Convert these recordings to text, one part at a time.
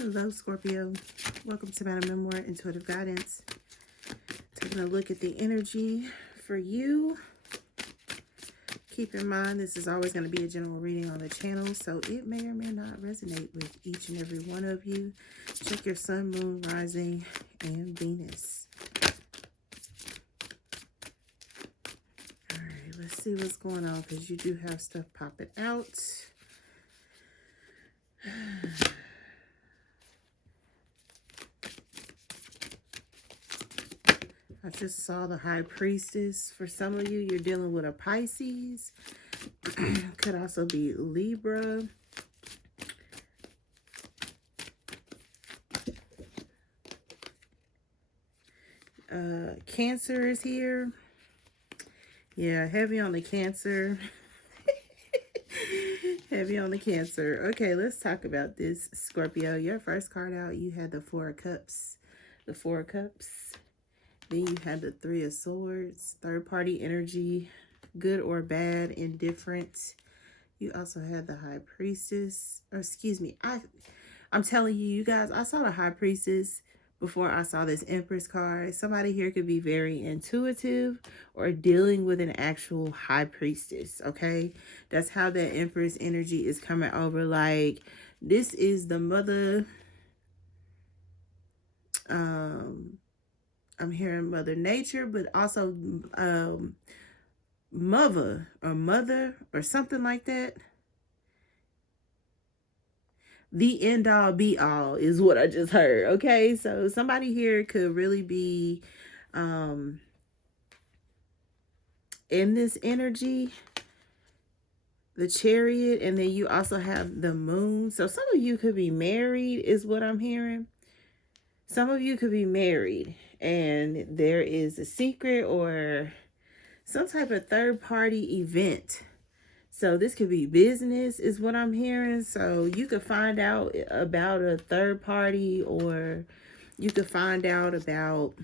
Hello, Scorpio. Welcome to MadamMemoir Intuitive Guidance. Taking a look at the energy for you. Keep in mind, this is always going to be a general reading on the channel, so it may or may not resonate with each and every one of you. Check your sun, moon, rising, and Venus. All right, let's see what's going on, because you do have stuff popping out. I just saw the High Priestess. For some of you, you're dealing with a Pisces. Could also be Libra. Cancer is here. Yeah, heavy on the Cancer. Heavy on the Cancer. Okay, let's talk about this, Scorpio. Your first card out, you had the Four of Cups. The Four of Cups. Then you had the Three of Swords, third-party energy, good or bad, indifferent. You also had the High Priestess, or excuse me, I'm telling you, you guys, I saw the High Priestess before I saw this Empress card. Somebody here could be very intuitive or dealing with an actual High Priestess, okay? That's how that Empress energy is coming over. Like, this is the mother, I'm hearing Mother Nature, but also mother or something like that. The end all be all is what I just heard. Okay, so somebody here could really be in this energy, the Chariot, and then you also have the Moon. So some of you could be married is what I'm hearing. Some of you could be married and there is a secret or some type of third-party event. So this could be business is what I'm hearing. So you could find out about a third party, or you could find out about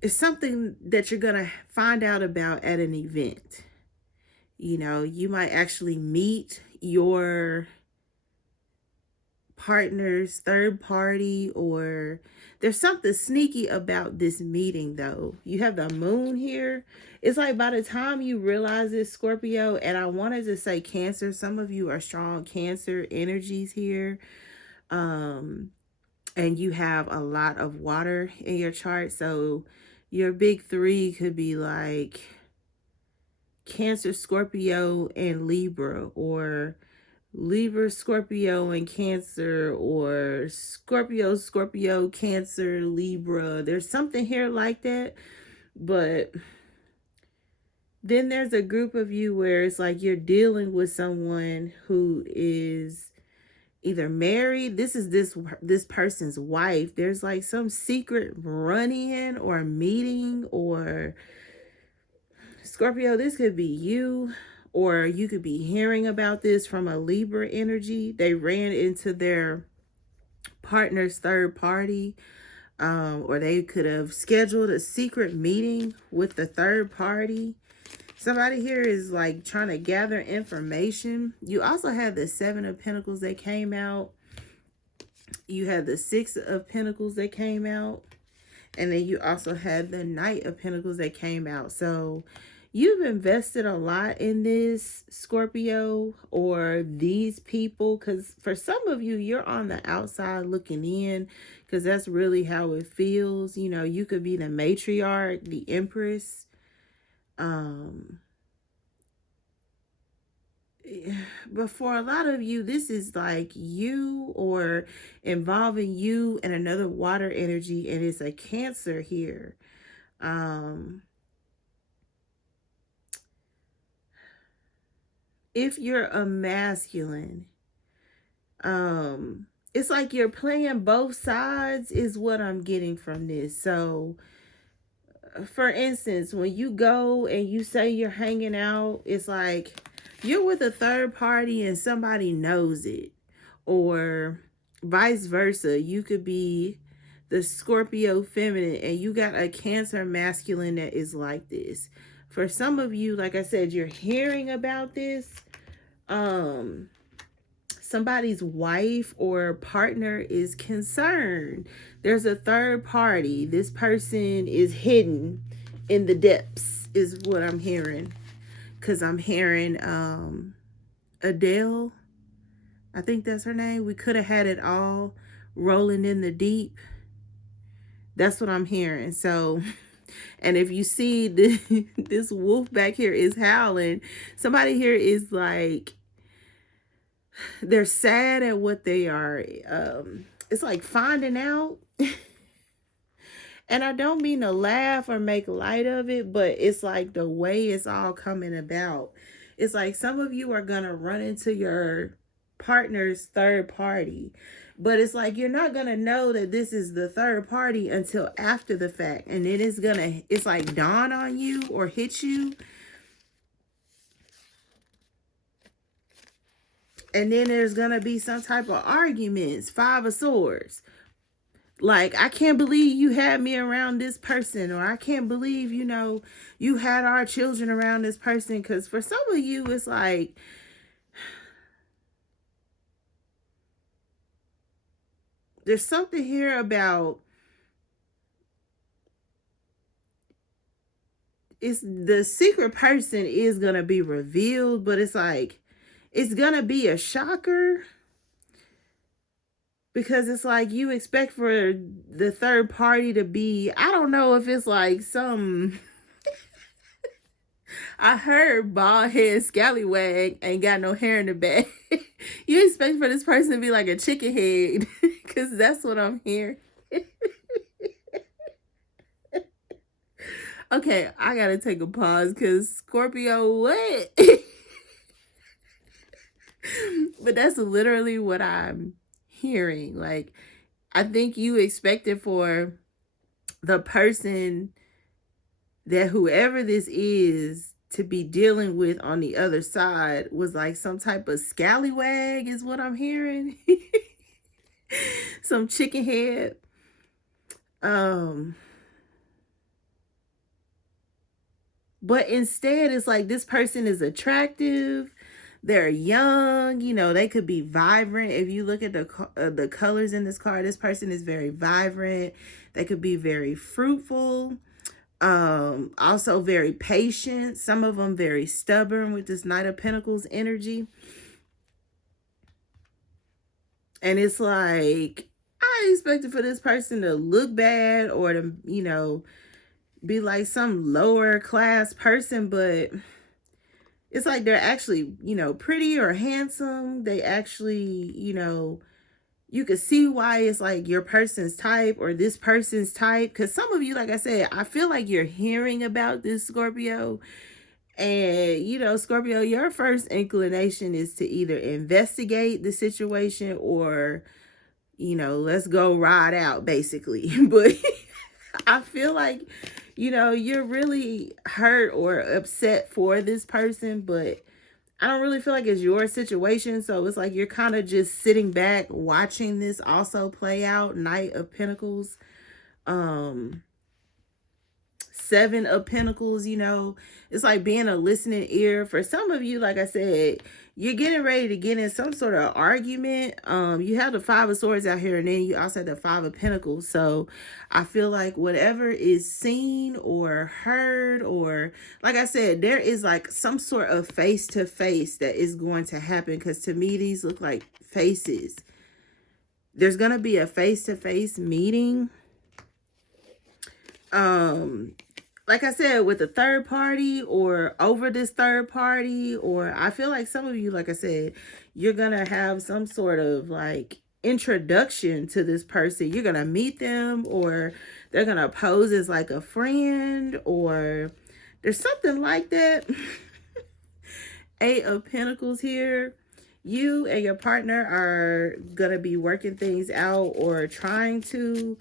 it's something that you're going to find out about at an event. You know, you might actually meet your partner's third party, or there's something sneaky about this meeting though. You have the Moon here. It's like by the time you realize this, Scorpio, and I wanted to say Cancer, some of you are strong Cancer energies here, and you have a lot of water in your chart. So your big three could be like Cancer, Scorpio, and Libra, or Libra, Scorpio, and Cancer, or Scorpio, Scorpio, Cancer, Libra. There's something here like that. But then there's a group of you where it's like you're dealing with someone who is either married. This is this person's wife. There's like some secret run-in or meeting, or Scorpio, this could be you. Or you could be hearing about this from a Libra energy. They ran into their partner's third party. Or they could have scheduled a secret meeting with the third party. Somebody here is like trying to gather information. You also had the Seven of Pentacles that came out. You had the Six of Pentacles that came out. And then you also had the Knight of Pentacles that came out. So you've invested a lot in this, Scorpio, or these people, because for some of you, you're on the outside looking in, because that's really how it feels. You know, you could be the matriarch, the Empress. But for a lot of you, this is like you, or involving you and another water energy, and it's a Cancer here. If you're a masculine, it's like you're playing both sides is what I'm getting from this. So for instance, when you go and you say you're hanging out, it's like you're with a third party and somebody knows it, or vice versa. You could be the Scorpio feminine and you got a Cancer masculine that is like this. For some of you, like I said, you're hearing about this. somebody's wife or partner is concerned. There's a third party. This person is hidden in the depths, is what I'm hearing. Because I'm hearing Adele. I think that's her name. We could have had it all, rolling in the deep. That's what I'm hearing. So, and if you see this wolf back here is howling, somebody here is like, they're sad at what they are. It's like finding out. And I don't mean to laugh or make light of it, but it's like the way it's all coming about. It's like some of you are going to run into your partner's third party, but it's like you're not going to know that this is the third party until after the fact. And then it's like dawn on you or hit you. And then there's going to be some type of arguments, 5 of swords. Like, I can't believe you had me around this person, or I can't believe, you had our children around this person. Because for some of you, it's like, there's something here about, it's the secret person is going to be revealed, but it's like, it's going to be a shocker. Because it's like you expect for the third party to be, I don't know if it's like some, I heard bald head scallywag ain't got no hair in the back. You expect for this person to be like a chicken head. Because that's what I'm hearing. Okay, I gotta take a pause because Scorpio, what? But that's literally what I'm hearing. Like, I think you expected for the person that whoever this is to be dealing with on the other side was like some type of scallywag, is what I'm hearing. Some chicken head. But instead, it's like this person is attractive. They're young, they could be vibrant. If you look at the colors in this card, this person is very vibrant. They could be very fruitful. Also very patient. Some of them very stubborn with this Knight of Pentacles energy. And it's like, I expected for this person to look bad or to, be like some lower class person, but it's like they're actually, pretty or handsome. They actually, you could see why it's like your person's type or this person's type. Because some of you, like I said, I feel like you're hearing about this, Scorpio. And, Scorpio, your first inclination is to either investigate the situation or, let's go ride out, basically. But I feel like, you're really hurt or upset for this person, but I don't really feel like it's your situation. So it's like you're kind of just sitting back watching this also play out. Knight of Pentacles, 7 of Pentacles, it's like being a listening ear. For some of you, like I said, you're getting ready to get in some sort of argument. You have the 5 of Swords out here, and then you also have the 5 of Pentacles. So I feel like whatever is seen or heard, or like I said, there is like some sort of face-to-face that is going to happen. Because to me, these look like faces. There's going to be a face-to-face meeting. Like I said, with a third party or over this third party, or I feel like some of you, like I said, you're going to have some sort of like introduction to this person. You're going to meet them, or they're going to pose as like a friend, or there's something like that. 8 of Pentacles here. You and your partner are going to be working things out or trying to,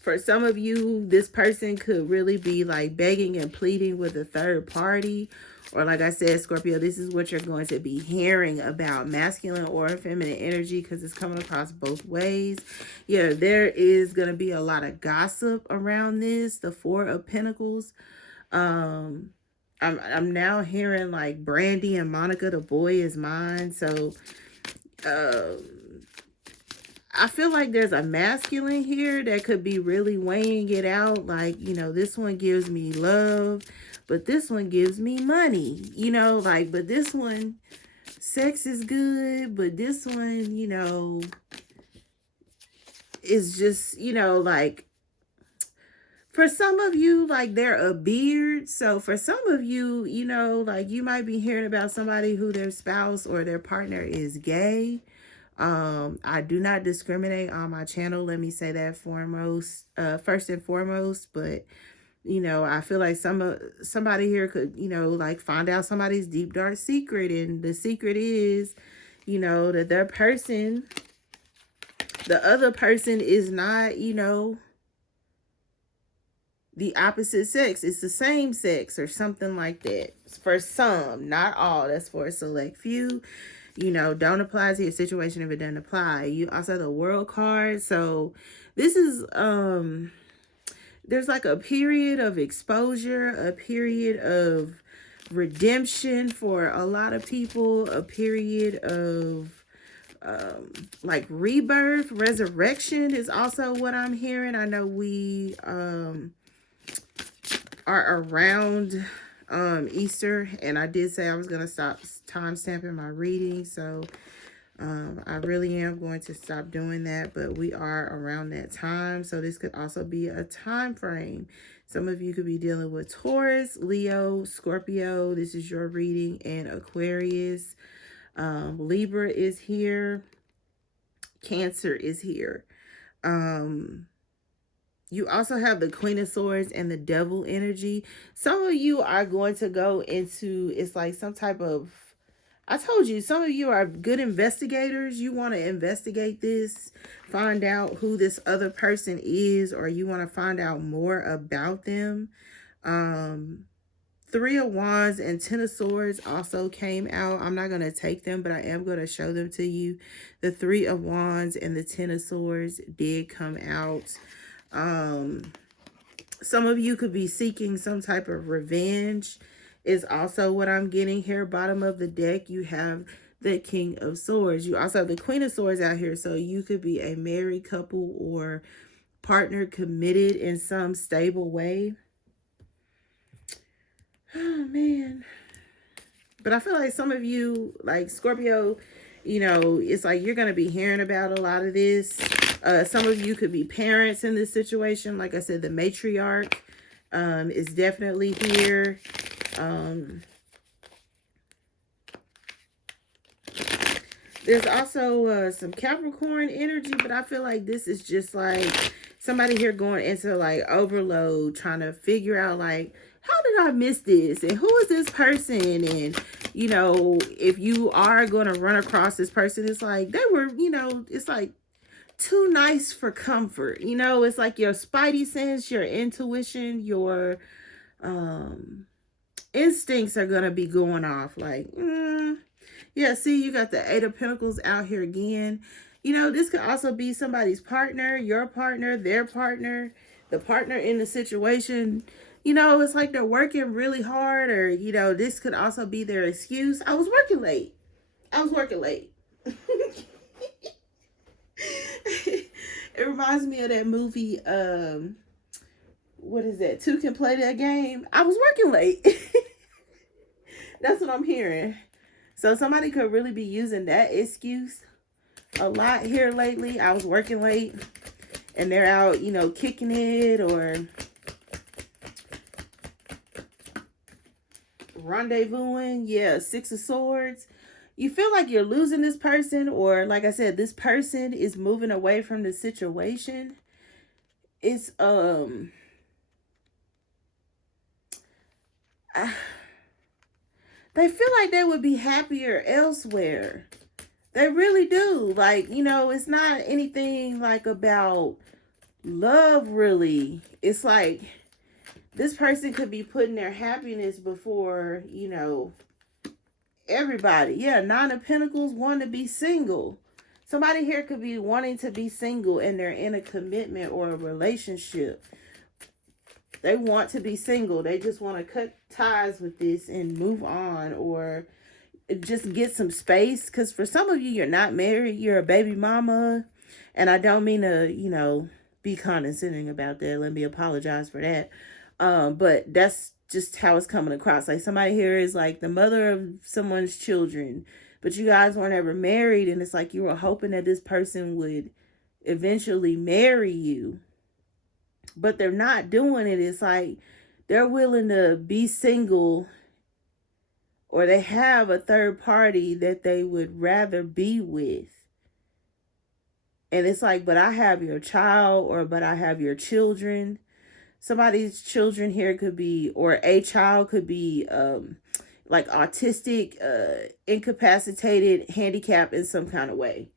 for some of you, this person could really be like begging and pleading with a third party. Or like I said, Scorpio, this is what you're going to be hearing about, masculine or feminine energy, because it's coming across both ways. Yeah, there is going to be a lot of gossip around this. The 4 of Pentacles. I'm now hearing like Brandy and Monica, the boy is mine. So uh, I feel like there's a masculine here that could be really weighing it out. Like, you know, this one gives me love, but this one gives me money. You know, like, but this one, sex is good, but this one, you know, is just, you know, like, for some of you, like, they're a beard. So for some of you, you know, like, you might be hearing about somebody who their spouse or their partner is gay. I do not discriminate on my channel. Let me say that first and foremost. But, you know, I feel like somebody here could, you know, like, find out somebody's deep, dark secret. And the secret is, you know, that the other person is not, you know, the opposite sex. It's the same sex or something like that. For some, not all. That's for a select few. You know, don't apply to your situation if it doesn't apply. You also have the World card. So this is, there's like a period of exposure, a period of redemption for a lot of people, a period of like rebirth, resurrection is also what I'm hearing. I know we are around Easter, and I did say I was going to stop time stamping my reading, so I really am going to stop doing that, but we are around that time, so this could also be a time frame. Some of you could be dealing with Taurus, Leo, Scorpio. This is your reading, and Aquarius. Libra is here. Cancer is here. You also have the Queen of Swords and the Devil energy. Some of you are going to go into, it's like some type of, I told you, some of you are good investigators. You want to investigate this, find out who this other person is, or you want to find out more about them. Three of Wands and Ten of Swords also came out. I'm not going to take them, but I am going to show them to you. The Three of Wands and the Ten of Swords did come out. Some of you could be seeking some type of revenge is also what I'm getting here. Bottom of the deck, you have the King of Swords. You also have the Queen of Swords out here. So you could be a married couple or partner committed in some stable way. Oh, man. But I feel like some of you, like Scorpio, you know, it's like you're going to be hearing about a lot of this. Some of you could be parents in this situation. Like I said, the matriarch is definitely here. There's also some Capricorn energy, but I feel like this is just like somebody here going into like overload, trying to figure out like, how did I miss this? And who is this person? And, you know, if you are going to run across this person, it's like they were, you know, it's like too nice for comfort. You know, it's like your spidey sense, your intuition, your instincts are going to be going off like, yeah, see, you got the Eight of Pentacles out here again. You know, this could also be somebody's partner, your partner, their partner, the partner in the situation. You know, it's like they're working really hard, or, you know, this could also be their excuse. I was working late. It reminds me of that movie, what is that? Two Can Play That Game. I was working late. That's what I'm hearing. So somebody could really be using that excuse a lot here lately. I was working late, and they're out, you know, kicking it or rendezvousing. Yeah, Six of Swords. You feel like you're losing this person, or like I said, this person is moving away from the situation. It's they feel like they would be happier elsewhere. They really do. Like, you know, it's not anything like about love, really. It's like this person could be putting their happiness before, you know, everybody. Yeah, Nine of Pentacles, want to be single. Somebody here could be wanting to be single and they're in a commitment or a relationship. They want to be single. They just want to cut ties with this and move on, or just get some space. Because for some of you, you're not married, you're a baby mama. And I don't mean to, be condescending about that. Let me apologize for that. But that's just how it's coming across. Like, somebody here is like the mother of someone's children, but you guys weren't ever married. And it's like you were hoping that this person would eventually marry you, but they're not doing it. It's like they're willing to be single, or they have a third party that they would rather be with. And it's like, but I have your child, or but I have your children. Somebody's children here could be, or a child could be like autistic, incapacitated, handicapped in some kind of way.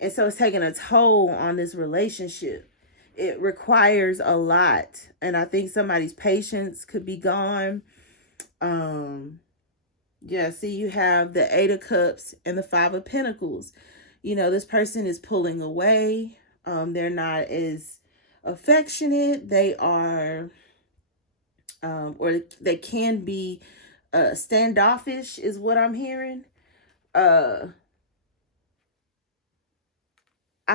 And so it's taking a toll on this relationship. It requires a lot. And I think somebody's patience could be gone. Yeah, see, you have the Eight of Cups and the Five of Pentacles. This person is pulling away. They're not as affectionate. They are, or they can be standoffish, is what I'm hearing. I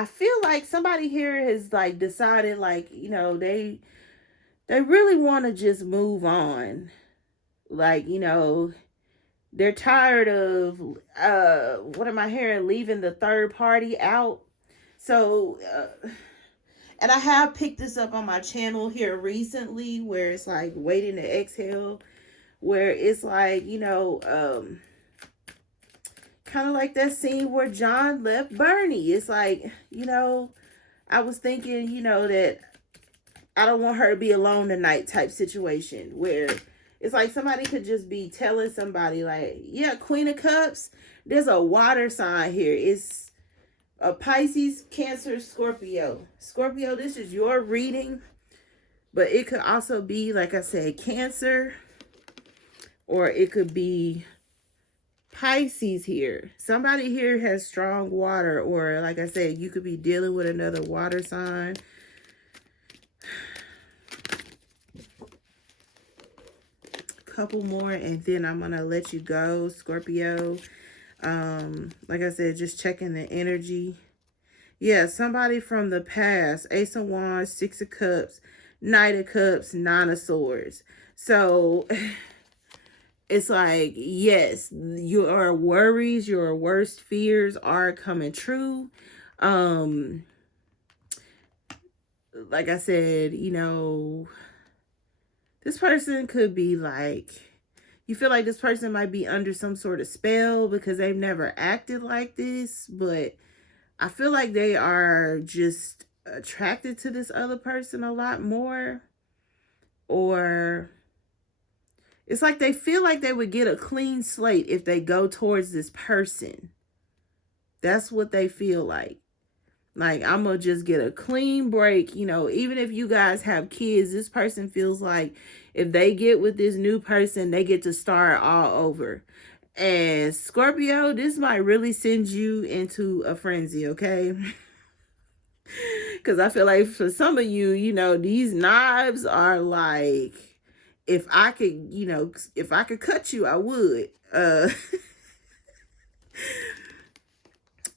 feel like somebody here has like decided, like, they really want to just move on. Like, they're tired of what am I hearing? Leaving the third party out. So and I have picked this up on my channel here recently, where it's like waiting to exhale, where it's like, kind of like that scene where John left Bernie. It's like, I was thinking, that I don't want her to be alone tonight type situation, where it's like somebody could just be telling somebody like, yeah, Queen of Cups, there's a water sign here. It's a Pisces, Cancer, Scorpio. Scorpio, this is your reading, but it could also be, like I said, Cancer, or it could be Pisces here. Somebody here has strong water, or like I said, you could be dealing with another water sign. Couple more and then I'm gonna let you go, Scorpio. Like I said, just checking the energy. Yeah, somebody from the past. Ace of Wands, Six of Cups, Knight of Cups, Nine of Swords. So it's like, yes, your worries, your worst fears are coming true. Like I said, this person could be like, you feel like this person might be under some sort of spell because they've never acted like this, but I feel like they are just attracted to this other person a lot more. Or it's like they feel like they would get a clean slate if they go towards this person. That's what they feel like. Like, I'm going to just get a clean break. Even if you guys have kids, this person feels like if they get with this new person, they get to start all over. And Scorpio, this might really send you into a frenzy, okay? Because I feel like for some of you, these knives are like, if I could cut you, I would.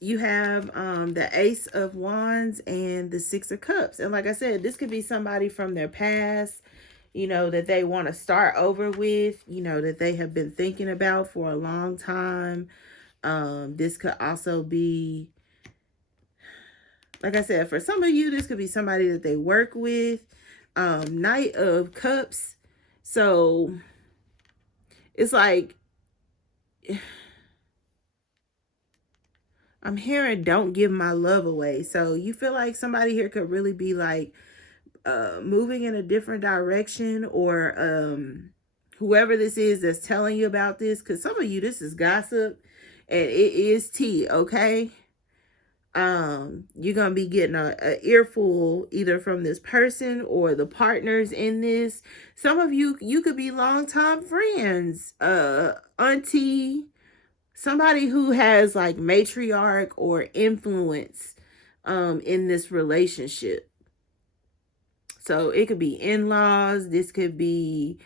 You have the Ace of Wands and the Six of Cups. And like I said, this could be somebody from their past, that they want to start over with, that they have been thinking about for a long time. This could also be, like I said, for some of you, this could be somebody that they work with. Knight of Cups. So it's like, I'm hearing don't give my love away. So you feel like somebody here could really be like moving in a different direction, or whoever this is that's telling you about this, because some of you, this is gossip and it is tea, okay? You're gonna be getting a earful either from this person or the partners in this. Some of you could be longtime friends, auntie, somebody who has like matriarch or influence in this relationship. So it could be in-laws. This could be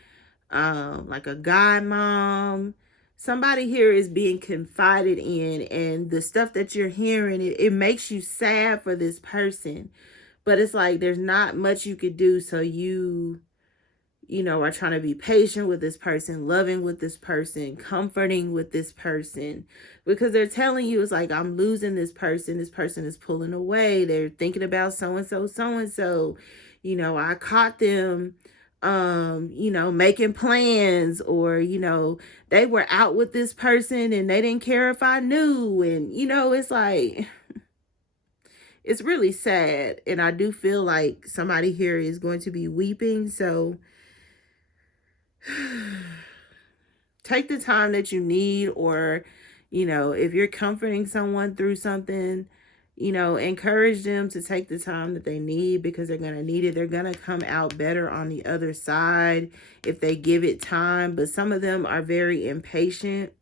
like a godmom. Somebody here is being confided in, and the stuff that you're hearing, it makes you sad for this person. But it's like there's not much you could do. So you know, are trying to be patient with this person, loving with this person, comforting with this person, because they're telling you, it's like, I'm losing this person. This person is pulling away. They're thinking about so and so, so and so. You know, I caught them, you know, making plans, or, you know, they were out with this person and they didn't care if I knew. And, you know, it's like, it's really sad. And I do feel like somebody here is going to be weeping. So, take the time that you need, or, you know, if you're comforting someone through something, you know, encourage them to take the time that they need, because they're going to need it. They're going to come out better on the other side if they give it time. But some of them are very impatient.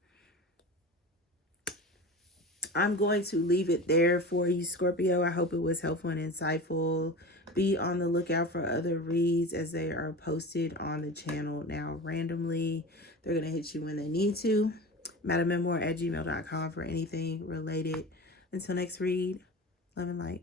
I'm going to leave it there for you, Scorpio. I hope it was helpful and insightful. Be on the lookout for other reads as they are posted on the channel now randomly. They're going to hit you when they need to. MadamMemoir@gmail.com for anything related. Until next read, love and light.